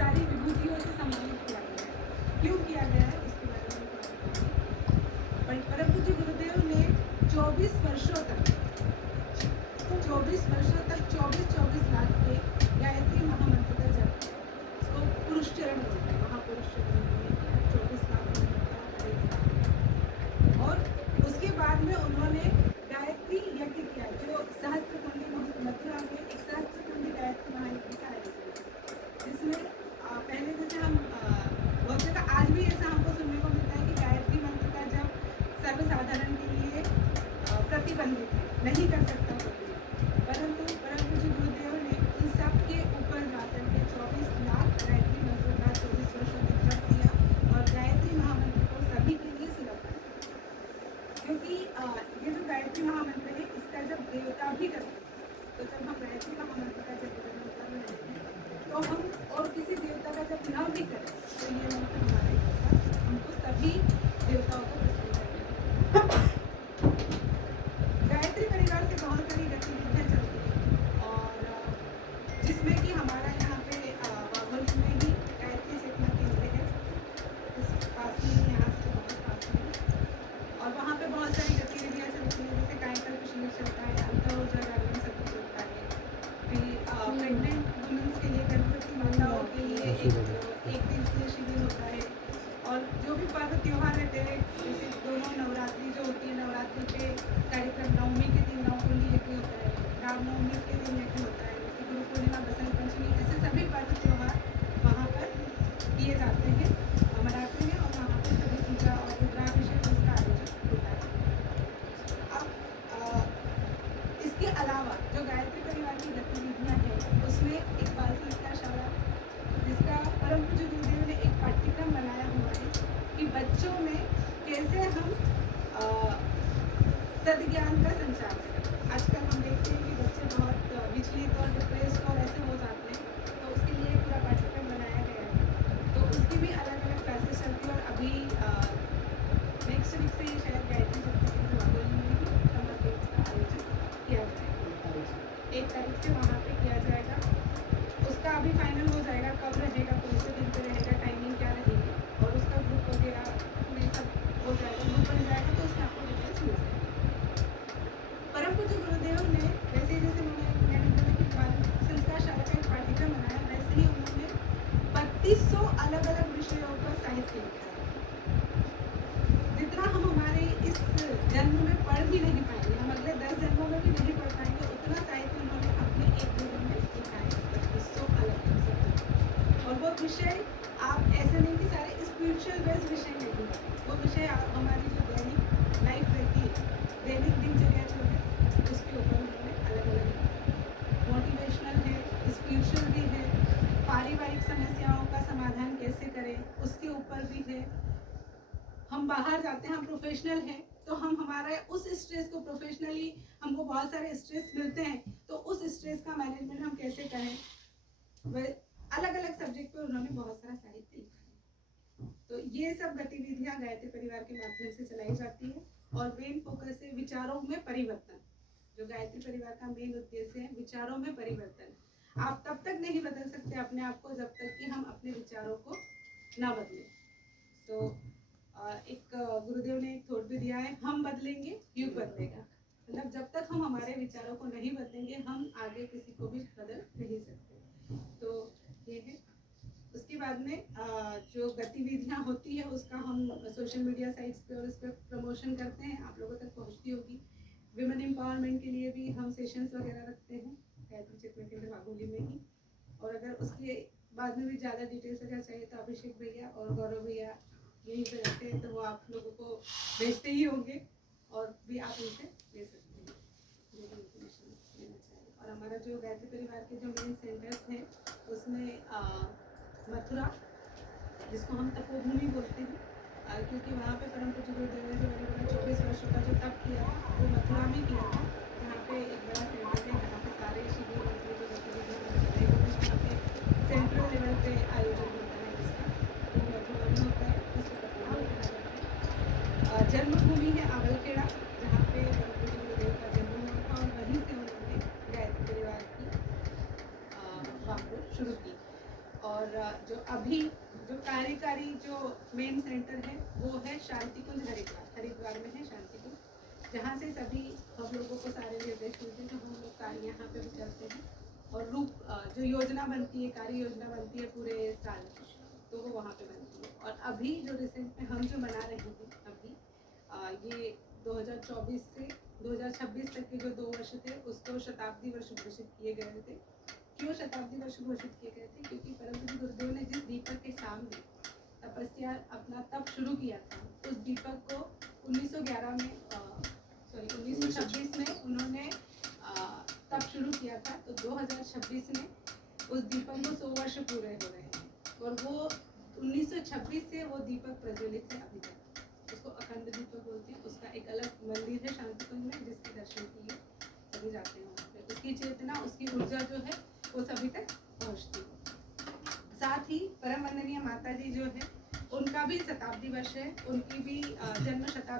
सारी विभूतियों से सम्मानित किया गया है। क्यों किया गया है इसके बारे में बताऊंगी। परम पूज्य गुरुदेव ने 24 वर्षों तक 24 लाख के गायत्री महामंत्र का जप किया। इसको पुरुष चरण बोलते हैं, महापुरुष चरण उन्होंने किया 24 लाख मंत्र का हर एक साल। और उसके बाद में उन्होंने गायत्री यज्ञ किया, जो सहस्त्रकुंडी मथुरा में एक सहस्त्रकुंडी गायत्री महायज्ञ का आयोजन किया, जिसमें पहले जैसे हम बहुत जगह आज भी ऐसा हमको सुनने को मिलता है कि गायत्री मंत्र का जप सर्वसाधारण के लिए प्रतिबंधित है, नहीं कर सकता कोई। परंतु परम पूज्य गुरुदेव ने इन सब के ऊपर जाकर के 24 लाख गायत्री मंत्रों का 24 वर्षों तक जप किया और गायत्री महामंत्र को सभी के लिए सुलभ बनाया। क्योंकि ये जो गायत्री महामंत्र है इसका जब देवता भी करते हैं, तो जब हम गायत्री महामंत्र का जब कर रहे हैं तो हम और किसी देवता का जब न भी करें तो ये मंत्र हमारे हमको सभी देवताओं को प्रसन्न करेगा। गायत्री परिवार से बहुत सारी गतिविधियाँ चलती हैं और जिसमें कि हमारा यहाँ पे वाघोली में ही गायत्री चेतना केंद्र है, इस पास में ही, यहाँ से बहुत पास में, और वहाँ पे बहुत सारी गतिविधियाँ चलती हैं, जैसे कायकल शिविर चलता है, अंतर ऊर्जा जागरण सत्र चलता है, फिर प्रेग्नेंट वुमेन्स के लिए, गर्भवती माताओं के लिए एक दिवसीय शिविर होता है। और जो भी पर्व त्योहार रहते हैं, जैसे दोनों नवरात्रि जो होती है, नवरात्रि के कार्यक्रम नवमी के दिन नवकुंडी यज्ञ होता है, रामनवमी के दिन यज्ञ होता है, जैसे गुरु पूर्णिमा, बसंत पंचमी, ऐसे सभी पर्व त्योहार वहाँ पर किए जाते हैं, मनाते हैं और वहाँ पर सभी पूजा और रुद्राभिषेक उसका आयोजन होता है। अब इसके अलावा जो गायत्री परिवार की गतिविधियाँ हैं उसमें एक बाल संस्कारशाला, जिसका परम पूज्य गुरुदेव ने एक पाठ्यक्रम बनाया हुआ है कि बच्चों में कैसे हम सद्ज्ञान का संचार करें। आजकल हम देखते हैं कि बच्चे बहुत विचलित और डिप्रेस्ड और ऐसे हो जाते हैं, तो उसके लिए पूरा पाठ्यक्रम बनाया गया है। तो उसकी भी अलग अलग क्लासेस चलती है और अभी नेक्स्ट वीक से ये शायद गायत्री चक्र वाघोली में ही समर कैंप का आयोजन किया जाएगा। 1 तारीख से वहाँ पे किया जाएगा। उसका अभी फाइनल हो जाएगा, कब रहेगा, कौन से दिन पे रहेगा, टाइमिंग क्या रहेगी, और उसका ग्रुप वगैरह में सब हो जाएगा, ग्रुप बन जाएगा, तो उसमें आपको डिटेल्स मिल जाएगी। परम पूज्य गुरुदेव ने वैसे जैसे मैंने बोला कि बाल संस्कारशाला का एक पाठ्यक्रम बनाया, वैसे ही उन्होंने 3200 अलग अलग विषयों पर साहित्य लिखा है। जितना हम हमारे इस जन्म में पढ़ भी नहीं पाएंगे, हम अगले 10 जन्मों में भी नहीं पढ़ पाएंगे, उतना साहित्य उन्होंने अपने एक जीवन में लिखा है, 3200 अलग अलग सब्जेक्ट। और वो विषय आप ऐसे नहीं कि सारे स्पिरिचुअल बेस्ड विषय नहीं है, वो विषय आप हमारी जो दैनिक लाइफ रहती है, दैनिक दिनचर्या जो है, उसके ऊपर उन्होंने अलग अलग मोटिवेशनल है, स्पिरिचुअल भी है, पारिवारिक समस्याओं का समाधान कैसे करें उसके ऊपर भी है। हम बाहर जाते हैं, हम प्रोफेशनल हैं, तो हम हमारा उस स्ट्रेस को प्रोफेशनली हमको बहुत सारे स्ट्रेस मिलते हैं, तो उस स्ट्रेस का मैनेजमेंट हम कैसे करें, वह अलग अलग सब्जेक्ट पर उन्होंने बहुत सारा साहित्य लिखा है। तो ये सब गतिविधियां गायत्री परिवार के माध्यम से चलाई जाती है और मेन फोकस है विचारों में परिवर्तन। जो गायत्री परिवार का मेन उद्देश्य है विचारों में परिवर्तन। आप तब तक नहीं बदल सकते अपने आप को जब तक कि हम अपने विचारों को ना बदलें। तो एक गुरुदेव ने एक थॉट भी दिया है, हम बदलेंगे युग बदलेगा। मतलब जब तक हम हमारे विचारों को नहीं बदलेंगे हम आगे किसी को भी बदल नहीं सकते। तो ये है। उसके बाद में जो गतिविधियाँ होती है उसका हम सोशल मीडिया साइट्स पे और इस पर प्रमोशन करते हैं, आप लोगों तक पहुँचती होगी। विमेन एम्पावरमेंट के लिए भी हम सेशंस वगैरह रखते हैं गायत्री चेतना केंद्र वाघोली में ही। और अगर उसके बाद में भी ज़्यादा डिटेल्स अगर चाहिए तो अभिषेक भैया और गौरव भैया यहीं पे रहते हैं, तो वो आप लोगों को भेजते ही होंगे और भी आप उनसे ले सकते हैं जो भी इन्फॉर्मेशन लेना चाहिए। और हमारा जो गायत्री परिवार के जो मेन सेंटर्स हैं उसमें मथुरा, जिसको हम तपोभूमि बोलते हैं, क्योंकि वहाँ पे परम पूज्य गुरुदेव ने जो मैंने बोला 24 वर्षों का जो तप किया वो मथुरा में किया था। यहाँ पे एक बड़ा सेंटर है जहाँ पे सारे शिविर मंत्री जो गतिविधियाँ वहाँ पे सेंट्रल लेवल पे आयोजन होता है इसका, वो मथुरा में होता है, उसको तपोभूमि कहा जाता है। जन्मभूमि है आवलखेड़ा, जहाँ पे परम पूज्य गुरुदेव का जन्म हुआ था और वहीं से उन्होंने गायत्री परिवार की बात शुरू की। और और जो अभी जो कार्यकारी जो मेन सेंटर है वो है शांति कुंज हरिद्वार में है शांति कुंज, जहाँ से सभी हम लोगों को सारे निर्देश मिलते हैं, तो हम लोग कार्य यहाँ पे भी करते हैं और जो योजना बनती है, कार्य योजना बनती है पूरे साल, तो वो वहाँ पे बनती है। और अभी जो रिसेंट में हम जो मना रहे हैं अभी ये 2024 से 2026 तक के जो 2 वर्ष थे उसको शताब्दी वर्ष घोषित किए गए थे। क्यों शताब्दी वर्ष घोषित किए गए थे? क्योंकि परम पूज्य गुरुदेव ने जिस दीपक के सामने तपस्या अपना तप शुरू किया था, उस दीपक को 1926 में उन्होंने तब शुरू किया था, तो 2026 में उस दीपक को 100 वर्ष पूरे हो रहे हैं और वो 1926 से वो दीपक प्रज्वलित है अभी तक। उसको अखंड दीपक बोलते हैं। उसका एक अलग मंदिर है शांति कुंज में, जिसके दर्शन के लिए सभी जाते हैं वहाँ पे। उसकी चेतना, उसकी ऊर्जा जो है वो सभी तक पहुँचती है। साथ ही परम वंदनीय माता जी जो है उनका भी शताब्दी वर्ष है, उनकी भी जन्म शताब्दी